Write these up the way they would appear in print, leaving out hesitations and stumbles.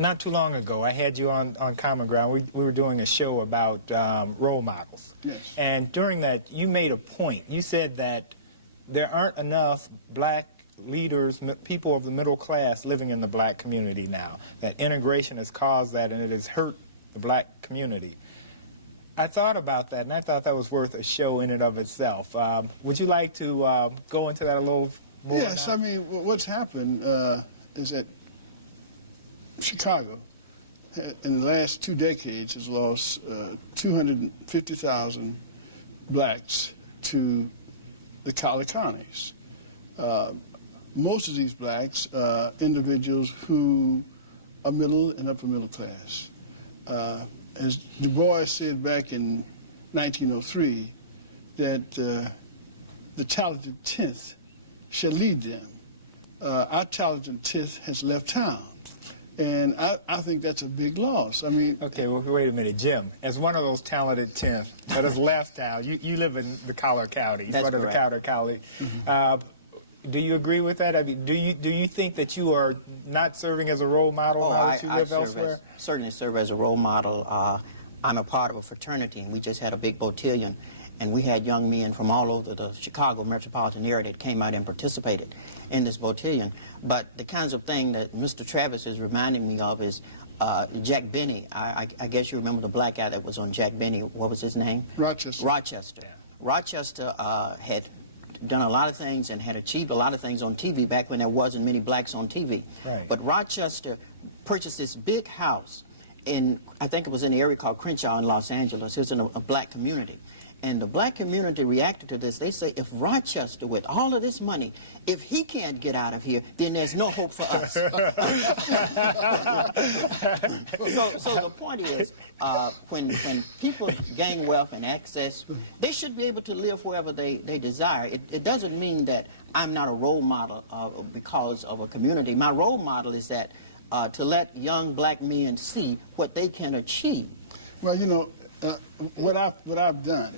Not too long ago, I had you on Common Ground. We were doing a show about role models. Yes. And during that, you made a point. You said that there aren't enough black leaders, people of the middle class living in the black community now. That integration has caused that, and it has hurt the black community. I thought about that, and I thought that was worth a show in and of itself. Would you like to go into that a little more? Yes, now? I mean, what's happened is that Chicago, in the last 2 decades, has lost 250,000 blacks to the collar counties. Most of these blacks are individuals who are middle and upper middle class. As Du Bois said back in 1903, that the talented 10th shall lead them. Our talented 10th has left town. And I think that's a big loss. I mean... Okay, well, wait a minute, Jim. As one of those talented 10th that has left town, you live in the collar counties, That's one of the collar counties. Mm-hmm. Do you agree with that? I mean, do you think that you are not serving as a role model now that you live elsewhere? Certainly serve as a role model. I'm a part of a fraternity, and we just had a big botillion, and we had young men from all over the Chicago metropolitan area that came out and participated in this botillion. But the kinds of thing that Mr. Travis is reminding me of is Jack Benny. I guess you remember the black guy that was on Jack Benny. What was his name? Rochester. Rochester. Yeah. Rochester had done a lot of things and had achieved a lot of things on TV back when there wasn't many blacks on TV. Right. But Rochester purchased this big house in, I think it was in the area called Crenshaw in Los Angeles. It was in a black community. And the black community reacted to this. They say, if Rochester, with all of this money, if he can't get out of here, then there's no hope for us. So the point is, when people gain wealth and access, they should be able to live wherever they desire. It doesn't mean that I'm not a role model because of a community. My role model is that to let young black men see what they can achieve. Well, you know, what I've done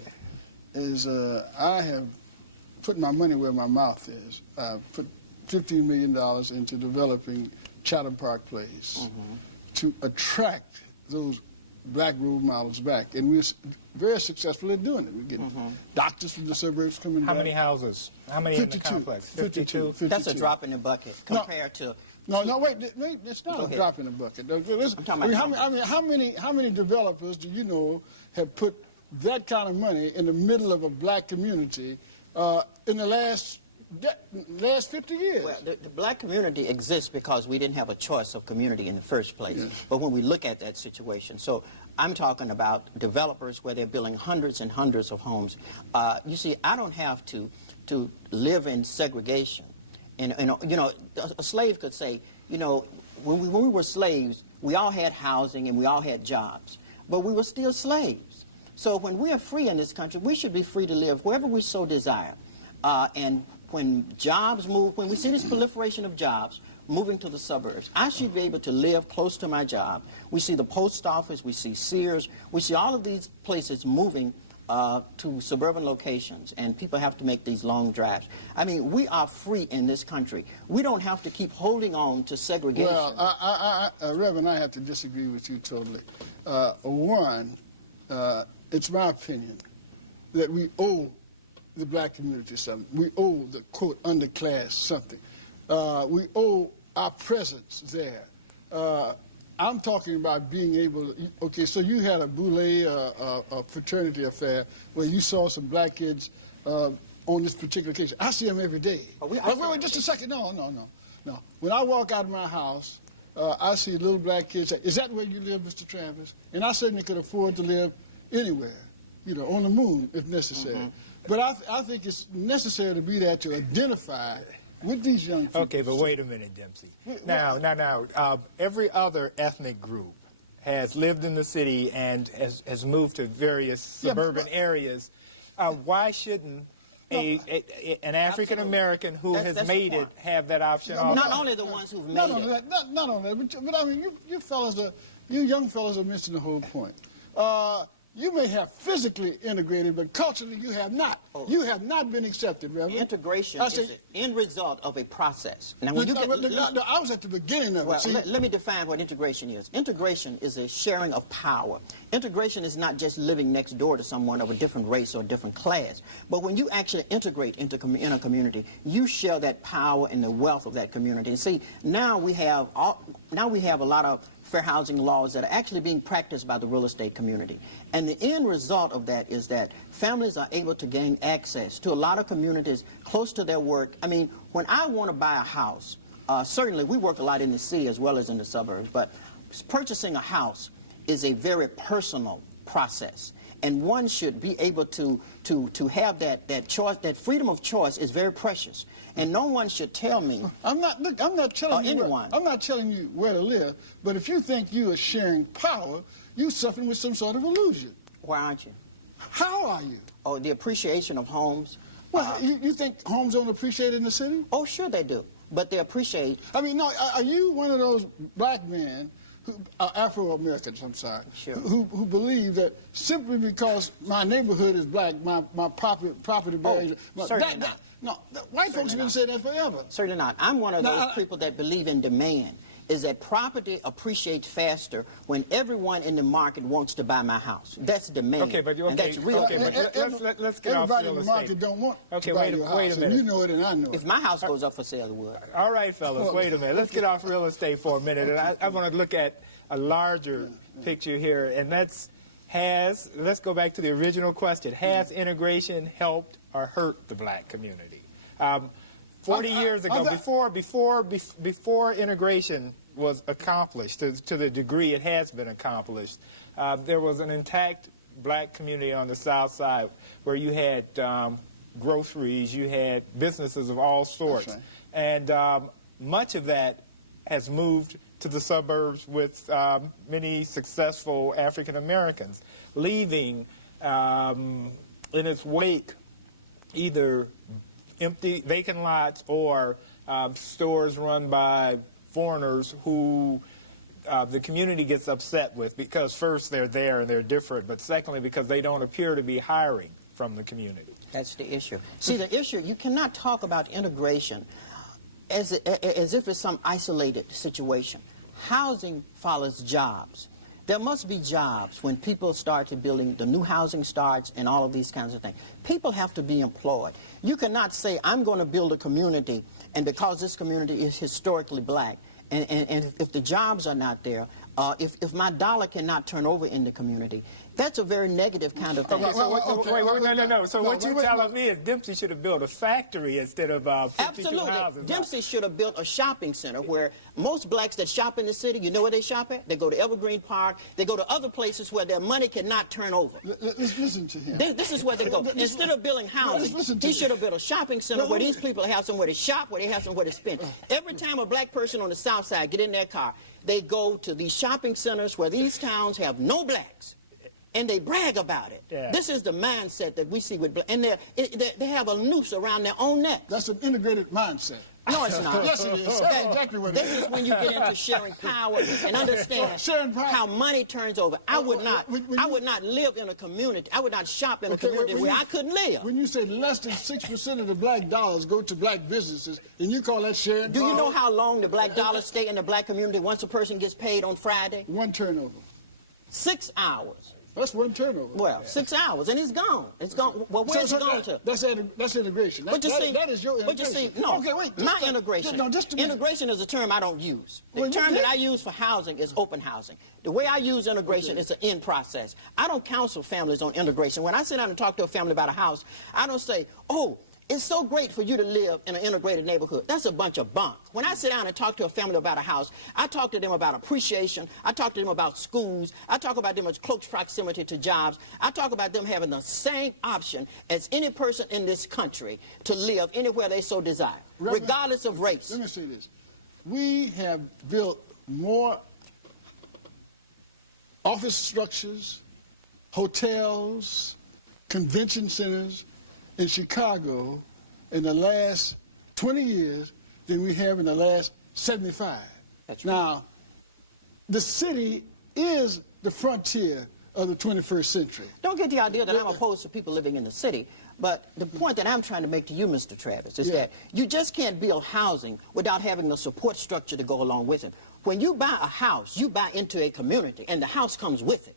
is I have put my money where my mouth is. I put $15 million into developing Chatham Park Place to attract those black role models back, and we're very successful at doing it. We're getting doctors from the suburbs coming back. How many houses? How many 52, in the complex? 52. That's a drop in the bucket compared to... No, wait, it's not a drop in the bucket. Listen, I'm talking about how many developers do you know have put that kind of money in the middle of a black community in the last 50 years? Well, the black community exists because we didn't have a choice of community in the first place. Yes. But when we look at that situation, so I'm talking about developers where they're building hundreds and hundreds of homes. You see, I don't have to live in segregation. And you know, a slave could say, you know, when we were slaves, we all had housing and we all had jobs, but we were still slaves. So when we are free in this country, we should be free to live wherever we so desire. And when jobs move, when we see this proliferation of jobs moving to the suburbs, I should be able to live close to my job. We see the post office, we see Sears, we see all of these places moving to suburban locations, and people have to make these long drives. I mean, we are free in this country. We don't have to keep holding on to segregation. Well, Reverend, I have to disagree with you totally. One, it's my opinion that we owe the black community something. We owe the, quote, underclass something. We owe our presence there. I'm talking about being able to, okay, so you had a boule, a fraternity affair where you saw some black kids on this particular occasion. I see them every day. Wait, just a second. No. When I walk out of my house, I see little black kids say, is that where you live, Mr. Travis? And I certainly could afford to live anywhere, you know, on the moon if necessary. But I think it's necessary to be there to identify with these young people. Okay, but wait a minute, Dempsey. Now, every other ethnic group has lived in the city and has moved to various suburban areas. Why shouldn't an African American who has made it have that option? Not only the ones who've made it. Not only that, but I mean, you young fellas are missing the whole point. You may have physically integrated, but culturally you have not. Oh. You have not been accepted, Reverend. Integration is the end result of a process. Now, when you get, I was at the beginning of well, it. See? let me define what integration is. Integration is a sharing of power. Integration is not just living next door to someone of a different race or a different class. But when you actually integrate in a community, you share that power and the wealth of that community. And see, now we have a lot of fair housing laws that are actually being practiced by the real estate community. And the end result of that is that families are able to gain access to a lot of communities close to their work. I mean, when I want to buy a house, certainly we work a lot in the city as well as in the suburbs, but purchasing a house is a very personal process. And one should be able to have that choice. That freedom of choice is very precious. And no one should tell me. I'm not telling you anyone. I'm not telling you where to live. But if you think you are sharing power, you're suffering with some sort of illusion. Why aren't you? How are you? Oh, the appreciation of homes. Well, you think homes don't appreciate in the city? Oh, sure they do. But they appreciate. I mean, no. Are you one of those black men? Afro-Americans, I'm sorry, sure. who believe that simply because my neighborhood is black, my property values... Certainly not. No, white folks have been saying that forever. Certainly not. I'm one of those people that believe in demand, is that property appreciates faster when everyone in the market wants to buy my house. That's demand. Okay, but and that's real. Okay, but let's get off everybody real in the market estate. don't want Okay, to buy your wait house, a minute. and you know it and I know it. If my house goes up for sale, it would. All right, fellas, wait a minute. Let's get off real estate for a minute. And I want to look at a larger picture here, and let's go back to the original question. Has integration helped or hurt the black community? 40 years ago, before integration was accomplished, to the degree it has been accomplished, there was an intact black community on the south side where you had groceries, you had businesses of all sorts. That's right. And much of that has moved to the suburbs with many successful African Americans, leaving in its wake either empty, vacant lots or stores run by foreigners who the community gets upset with because first they're there and they're different, but secondly because they don't appear to be hiring from the community. That's the issue. See, the issue, you cannot talk about integration as if it's some isolated situation. Housing follows jobs. There must be jobs when people start to building, the new housing starts and all of these kinds of things. People have to be employed. You cannot say, I'm going to build a community, and because this community is historically black, and if the jobs are not there, if my dollar cannot turn over in the community, that's a very negative kind of thing. Okay, so no. So what you're telling me is Dempsey should have built a factory instead of 52 Absolutely. houses. Dempsey should have built a shopping center where most blacks that shop in the city, you know where they shop at? They go to Evergreen Park. They go to other places where their money cannot turn over. Listen to him. This is where they go. Instead of building housing, he should have built a shopping center where these people have somewhere to shop, where they have somewhere to spend. Every time a black person on the south side get in their car, they go to these shopping centers where these towns have no blacks. And they brag about it. Yeah. This is the mindset that we see with black. And they have a noose around their own neck. That's an integrated mindset. No, it's not. Yes, it is. That's exactly what it is. This is when you get into sharing power and understand how money turns over. I would not live in a community. I would not shop in a community where I couldn't live. When you say less than 6% of the black dollars go to black businesses, and you call that sharing Do power? you know how long the black dollars stay in the black community once a person gets paid on Friday? One turnover. 6 hours. That's one turnover. Well, 6 hours, and it's gone. It's gone. Well, where's it gone to? That's integration. But you see, that is your integration. But you see, no. Okay, wait. My integration. No, just a minute. Integration is a term I don't use. The term that I use for housing is open housing. The way I use integration is an end process. I don't counsel families on integration. When I sit down and talk to a family about a house, I don't say, oh, it's so great for you to live in an integrated neighborhood. That's a bunch of bunk. When I sit down and talk to a family about a house, I talk to them about appreciation. I talk to them about schools. I talk about them as close proximity to jobs. I talk about them having the same option as any person in this country to live anywhere they so desire, regardless of race. Let me say this. We have built more office structures, hotels, convention centers in Chicago in the last 20 years than we have in the last 75. That's right. Now, the city is the frontier of the 21st century. Don't get the idea that I'm opposed to people living in the city, but the point that I'm trying to make to you, Mr. Travis, is that you just can't build housing without having the support structure to go along with it. When you buy a house, you buy into a community, and the house comes with it.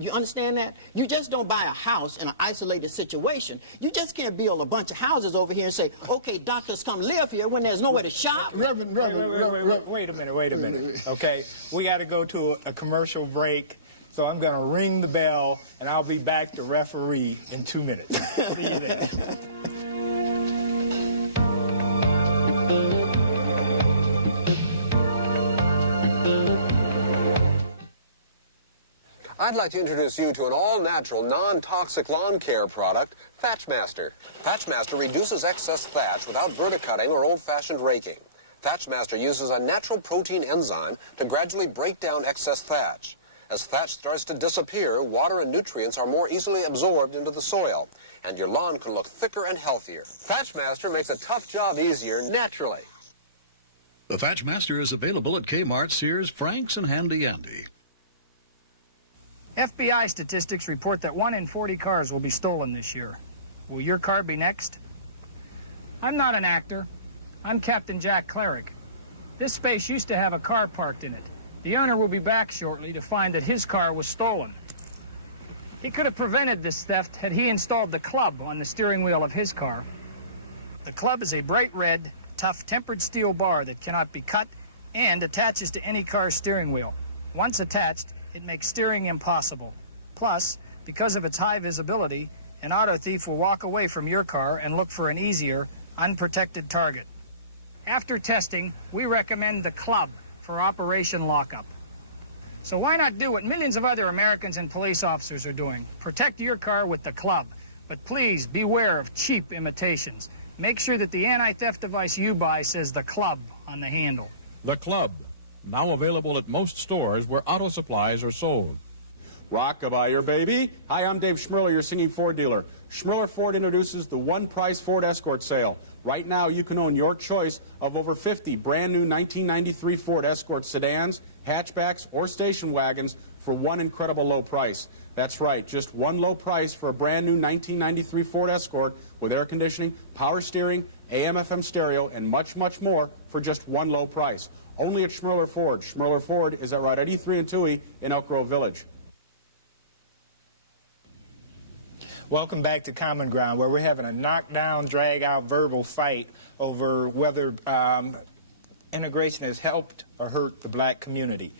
You understand that? You just don't buy a house in an isolated situation. You just can't build a bunch of houses over here and say, okay, doctors come live here when there's nowhere to shop. Reverend, wait a minute. Okay, we got to go to a commercial break. So I'm going to ring the bell, and I'll be back to referee in 2 minutes. See you then. I'd like to introduce you to an all-natural, non-toxic lawn care product, Thatchmaster. Thatchmaster reduces excess thatch without verticutting or old-fashioned raking. Thatchmaster uses a natural protein enzyme to gradually break down excess thatch. As thatch starts to disappear, water and nutrients are more easily absorbed into the soil, and your lawn can look thicker and healthier. Thatchmaster makes a tough job easier naturally. The Thatchmaster is available at Kmart, Sears, Frank's, and Handy Andy. FBI statistics report that 1 in 40 cars will be stolen this year. Will your car be next? I'm not an actor. I'm Captain Jack Cleric. This space used to have a car parked in it. The owner will be back shortly to find that his car was stolen. He could have prevented this theft had he installed the club on the steering wheel of his car. The club is a bright red, tough tempered steel bar that cannot be cut and attaches to any car's steering wheel. Once attached, it makes steering impossible. Plus, because of its high visibility, an auto thief will walk away from your car and look for an easier, unprotected target. After testing, we recommend the club for Operation Lockup. So why not do what millions of other Americans and police officers are doing? Protect your car with the club. But please beware of cheap imitations. Make sure that the anti-theft device you buy says the club on the handle. The Club, now available at most stores where auto supplies are sold. Rockabye, your baby. Hi, I'm Dave Schmirler, your singing Ford dealer. Schmirler Ford introduces the one-price Ford Escort sale. Right now, you can own your choice of over 50 brand-new 1993 Ford Escort sedans, hatchbacks, or station wagons for one incredible low price. That's right, just one low price for a brand-new 1993 Ford Escort with air conditioning, power steering, AM/FM stereo, and much, much more for just one low price. Only at Schmirler Ford. Schmirler Ford is at Route 83 and Toohey in Elk Grove Village. Welcome back to Common Ground, where we're having a knockdown, drag-out verbal fight over whether integration has helped or hurt the black community.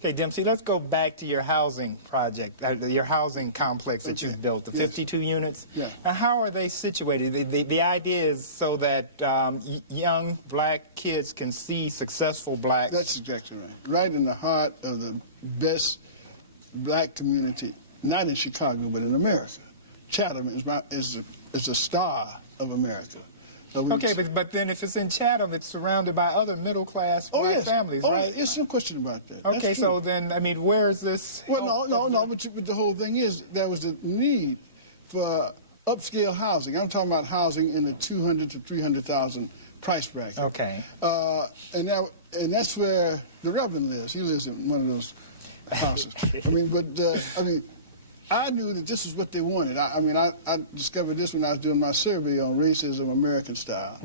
Okay, Dempsey, let's go back to your housing project, your housing complex that you've built, the 52 units. Yeah. Now, how are they situated? The idea is so that young black kids can see successful blacks. That's exactly right. Right in the heart of the best black community, not in Chicago, but in America. Chatham is a star of America. Okay, but then if it's in Chatham, it's surrounded by other middle-class black families, right? Yes, no question about that. Okay, so then, I mean, where is this? Well, no, but the whole thing is there was the need for upscale housing. I'm talking about housing in the $200,000 to $300,000 price bracket. Okay. And that's where the Reverend lives. He lives in one of those houses. I knew that this is what they wanted. I discovered this when I was doing my survey on racism, American style,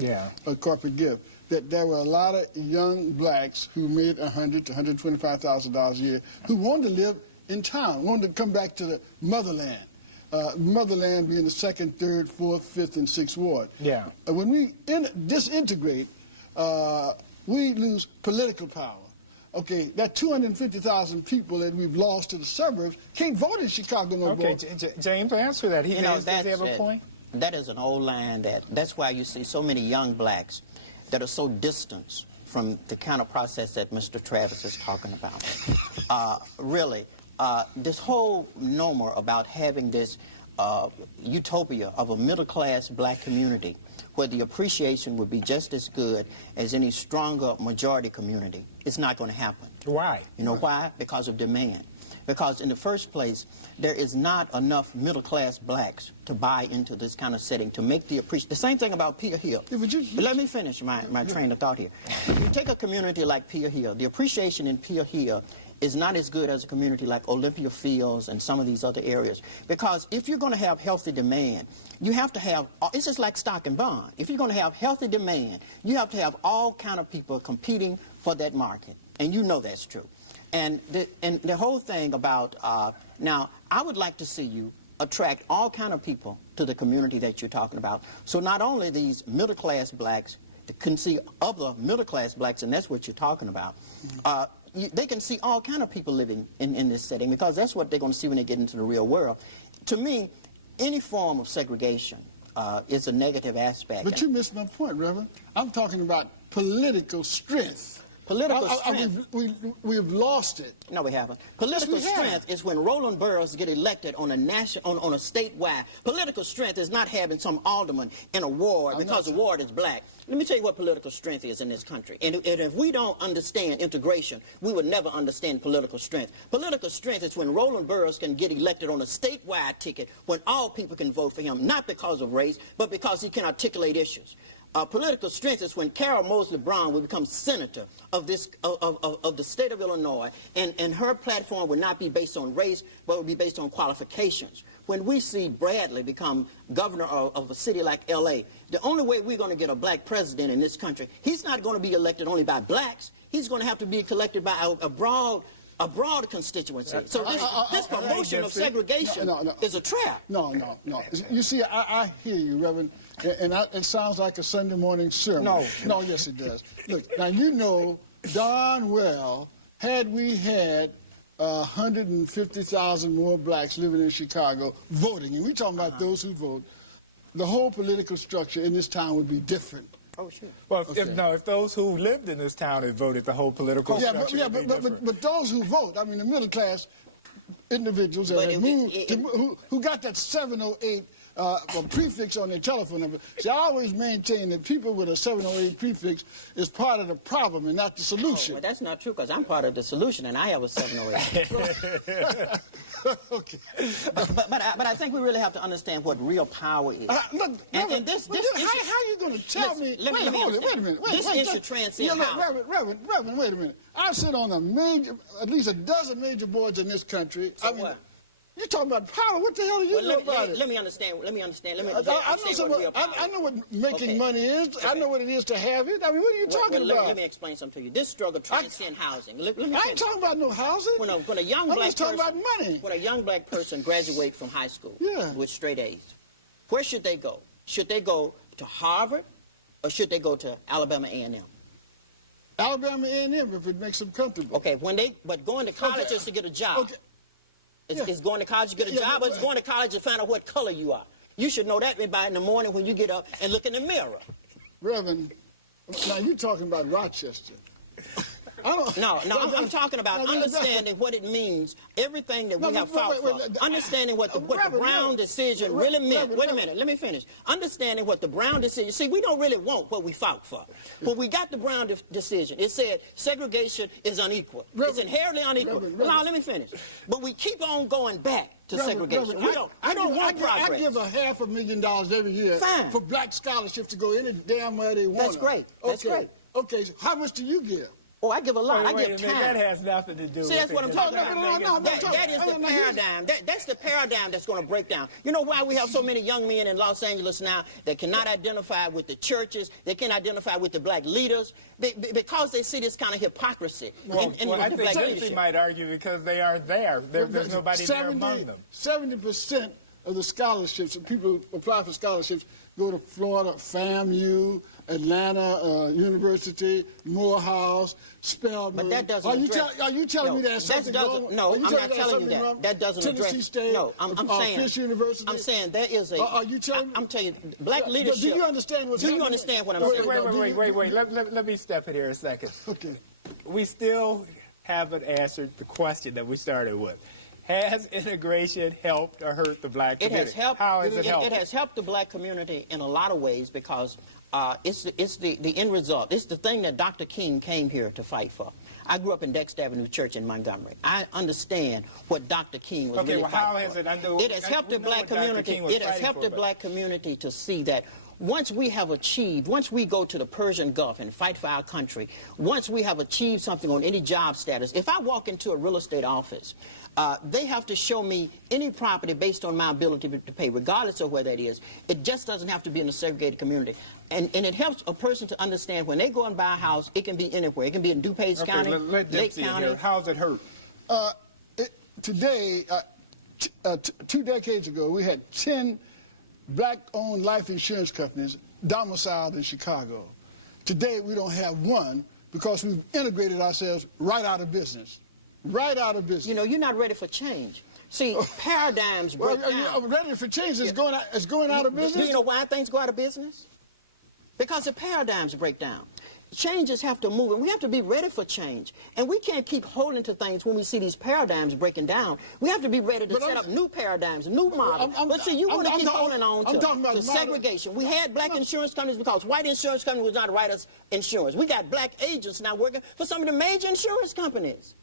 a corporate gift, that there were a lot of young blacks who made $100,000 to $125,000 a year who wanted to live in town, wanted to come back to the motherland. Motherland being the 2nd, 3rd, 4th, 5th, and 6th ward. Yeah. When we disintegrate, we lose political power. Okay, that 250,000 people that we've lost to the suburbs can't vote in Chicago no more. Okay, James, answer that. Does he have a point? That is an old line. That's why you see so many young blacks that are so distant from the kind of process that Mr. Travis is talking about. Really, this whole norm about having this utopia of a middle-class black community where the appreciation would be just as good as any stronger majority community, it's not going to happen. Why? You know why? Because of demand. Because in the first place, there is not enough middle-class blacks to buy into this kind of setting to make the appreciation. The same thing about Pier Hill. Yeah, but let me finish my train of thought here. If you take a community like Pier Hill, the appreciation in Pier Hill is not as good as a community like Olympia Fields and some of these other areas. Because if you're going to have healthy demand, you have to have, it's just like stock and bond. If you're going to have healthy demand, you have to have all kind of people competing for that market. And you know that's true. And the whole thing about, now, I would like to see you attract all kind of people to the community that you're talking about. So not only these middle-class blacks can see other middle-class blacks, and that's what you're talking about, they can see all kind of people living in this setting, because that's what they're going to see when they get into the real world. To me, any form of segregation is a negative aspect. But you missed my point, Reverend. I'm talking about political strength. Political strength. We've lost it. No, we haven't. Political Yes, we have. strength is when Roland Burroughs get elected on a on a statewide. Political strength is not having some alderman in a ward because the ward is black. Let me tell you what political strength is in this country. And if we don't understand integration, we would never understand political strength. Political strength is when Roland Burroughs can get elected on a statewide ticket, when all people can vote for him, not because of race, but because he can articulate issues. Political strength is when Carol Moseley Brown will become senator of the state of Illinois, and her platform will not be based on race, but will be based on qualifications. When we see Bradley become governor of a city like L.A., the only way we're going to get a black president in this country, he's not going to be elected only by blacks. He's going to have to be elected by a broad constituency. So this promotion of segregation is a trap. No. You see, I hear you, Reverend, and it sounds like a Sunday morning sermon. No, yes, it does. Look, now you know darn well, had we had 150,000 more blacks living in Chicago voting, and we're talking about those who vote, the whole political structure in this town would be different. Oh, sure. Well, if those who lived in this town had voted, the whole political structure would be different. But those who vote, I mean, the middle class individuals that have moved, who got that 708 prefix on their telephone number. See, I always maintain that people with a 708 prefix is part of the problem and not the solution. Well, that's not true, because I'm part of the solution, and I have a 708. Okay. But I think we really have to understand what real power is. Look, and this issue, how are you going to tell me? Let me wait a minute. This issue transcends housing. Reverend, wait a minute. I sit on at least a dozen major boards in this country. So what? You're talking about power. What the hell do you know about it? Let me understand. I know what making money is. Okay. I know what it is to have it. I mean, what are you talking about? Let me explain something to you. This struggle transcends housing. I ain't talking about no housing. When a young I'm black just talking person, about money. When a young black person graduates from high school with straight A's, where should they go? Should they go to Harvard, or should they go to Alabama A&M? Alabama A&M, if it makes them comfortable. Okay, but going to college is to get a job. Okay. It's going to college to get a job, or it's going to college to find out what color you are. You should know that by in the morning when you get up and look in the mirror. Reverend, now you're talking about Rochester. I'm talking about understanding what it means, everything that we have fought for. Understanding what the Brown decision really meant. Wait a minute, let me finish. Understanding what the Brown decision, see, we don't really want what we fought for. When we got the Brown decision, it said segregation is unequal. It's inherently unequal. Now, let me finish. But we keep on going back to segregation. We don't want progress. I give $500,000 every year for black scholarships to go any damn way they want. That's great. That's great. Okay, so how much do you give? Oh, I give a lot. I give time. That has nothing to do with it. See, that's what I'm talking about. That is the paradigm. That's the paradigm that's going to break down. You know why we have so many young men in Los Angeles now that cannot identify with the churches, they can't identify with the black leaders, because they see this kind of hypocrisy in I the think black leadership. Dempsey might argue because they aren't there. There's nobody there among them. 70% of the scholarships, people who apply for scholarships, go to Florida, FAMU, Atlanta University, Morehouse, Spelman. But that doesn't Are you telling me there's something wrong? No, I'm not telling you that. That doesn't address. Tennessee State, no, I'm saying. Fish University. I'm saying there is a. Are you telling me? I'm telling you, black leadership. Do you understand what's happening? Do you understand what I'm saying? Wait. Let me step in here a second. Okay. We still haven't answered the question that we started with. Has integration helped or hurt the black community? It has helped. How has it helped? It has helped the black community in a lot of ways, because it's the end result. It's the thing that Dr. King came here to fight for. I grew up in Dexter Avenue Church in Montgomery. I understand what Dr. King was really fighting for. How has it? It has helped the black community. It has helped the black community to see that once we have achieved, once we go to the Persian Gulf and fight for our country, once we have achieved something on any job status, if I walk into a real estate office, they have to show me any property based on my ability to pay, regardless of where that is. It just doesn't have to be in a segregated community. And it helps a person to understand when they go and buy a house, it can be anywhere. It can be in DuPage County, let Lake Dempsey County. Here. How's it hurt? Today, 2 decades ago, we had 10 black-owned life insurance companies domiciled in Chicago. Today, we don't have one because we've integrated ourselves right out of business. Right out of business. You know, you're not ready for change. See, paradigms break down. I'm ready for change. It's going out of business. Do you know why things go out of business? Because the paradigms break down. Changes have to move, and we have to be ready for change. And we can't keep holding to things when we see these paradigms breaking down. We have to be ready to set up new paradigms, new models. But see, you want to keep holding on to segregation. We had black insurance companies because white insurance companies would not write us insurance. We got black agents now working for some of the major insurance companies.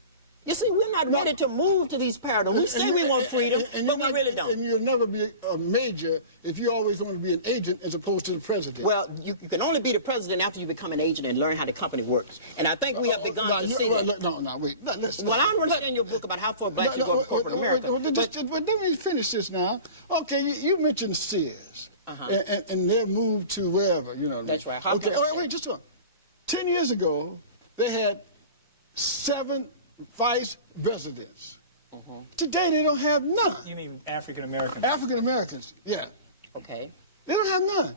You see, we're not ready to move to these paradigms. We say we want freedom, but we really don't. And you'll never be a major if you always want to be an agent as opposed to the president. Well, you can only be the president after you become an agent and learn how the company works. And I think we have begun to see that. No, wait. Listen. Well, I understand your book about how far black you go to corporate America. But let me finish this now. Okay, you mentioned Sears and their move to wherever, you know. That's right. Okay, wait, just a minute. 10 years ago, they had 7 vice presidents. Today they don't have none. You mean African Americans? African Americans, yeah. Okay. They don't have none.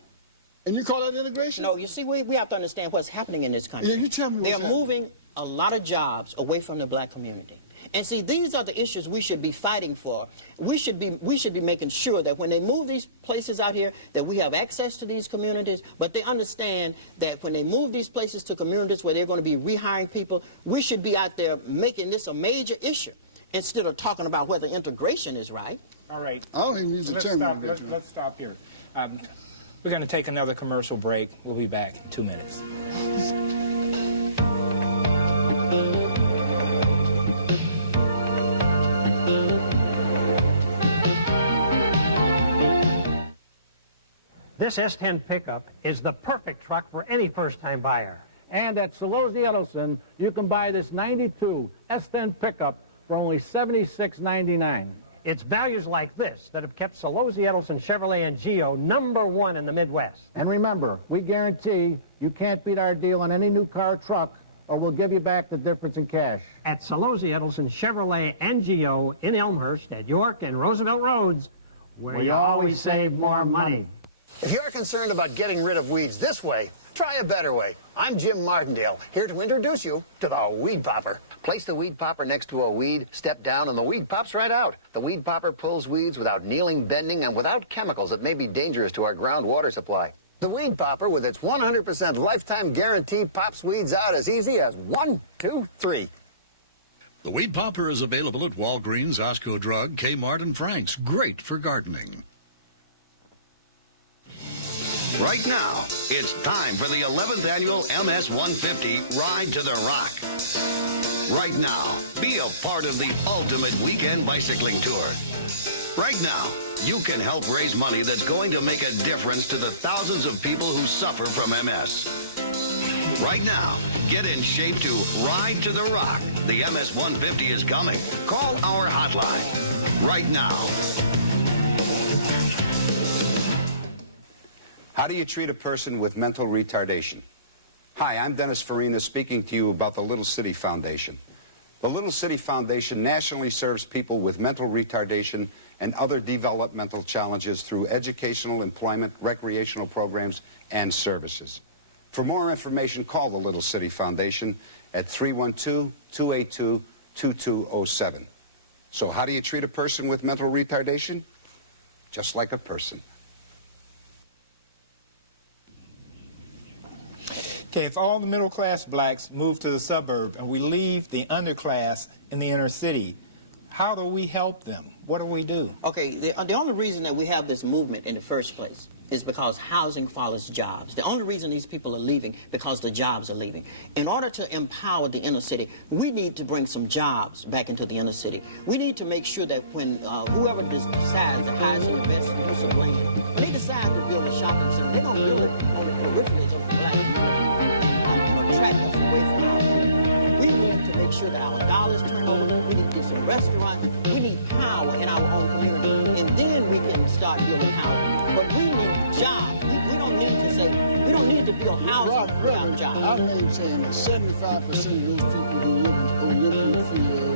And you call that integration? No, you see, we have to understand what's happening in this country. Yeah, you tell me what's happening. They're moving a lot of jobs away from the black community. And see, these are the issues we should be fighting for. We should be making sure that when they move these places out here, that we have access to these communities, but they understand that when they move these places to communities where they're going to be rehiring people, we should be out there making this a major issue instead of talking about whether integration is right. All right. I don't even use the term integration. Let's stop here. We're going to take another commercial break. We'll be back in 2 minutes. This S10 pickup is the perfect truck for any first-time buyer. And at Solozzi Edelson, you can buy this 92 S10 pickup for only $76.99. It's values like this that have kept Solozzi Edelson Chevrolet and Geo #1 in the Midwest. And remember, we guarantee you can't beat our deal on any new car or truck, or we'll give you back the difference in cash. At Solozzi Edelson Chevrolet and Geo in Elmhurst at York and Roosevelt Roads, where you always save more money. If you're concerned about getting rid of weeds this way, try a better way. I'm Jim Martindale, here to introduce you to the Weed Popper. Place the Weed Popper next to a weed, step down, and the weed pops right out. The Weed Popper pulls weeds without kneeling, bending, and without chemicals that may be dangerous to our groundwater supply. The Weed Popper, with its 100% lifetime guarantee, pops weeds out as easy as 1, 2, 3. The Weed Popper is available at Walgreens, Osco Drug, Kmart, and Frank's. Great for gardening. Right now, it's time for the 11th annual MS 150 Ride to the Rock. Right now, be a part of the ultimate weekend bicycling tour. Right now, you can help raise money that's going to make a difference to the thousands of people who suffer from MS. Right now, get in shape to Ride to the Rock. The MS 150 is coming. Call our hotline right now. How do you treat a person with mental retardation? Hi, I'm Dennis Farina speaking to you about the Little City Foundation. The Little City Foundation nationally serves people with mental retardation and other developmental challenges through educational, employment, recreational programs, and services. For more information, call the Little City Foundation at 312-282-2207. So how do you treat a person with mental retardation? Just like a person. Okay, if all the middle-class blacks move to the suburb and we leave the underclass in the inner city, how do we help them? What do we do? Okay, the only reason that we have this movement in the first place is because housing follows jobs. The only reason these people are leaving because the jobs are leaving. In order to empower the inner city, we need to bring some jobs back into the inner city. We need to make sure that when whoever decides the highest and the best use of land, when they decide to build a shopping center, they don't build jobs. We don't need to say, we don't need to build houses without jobs. I maintain that 75% of those people who live in Olympic Field,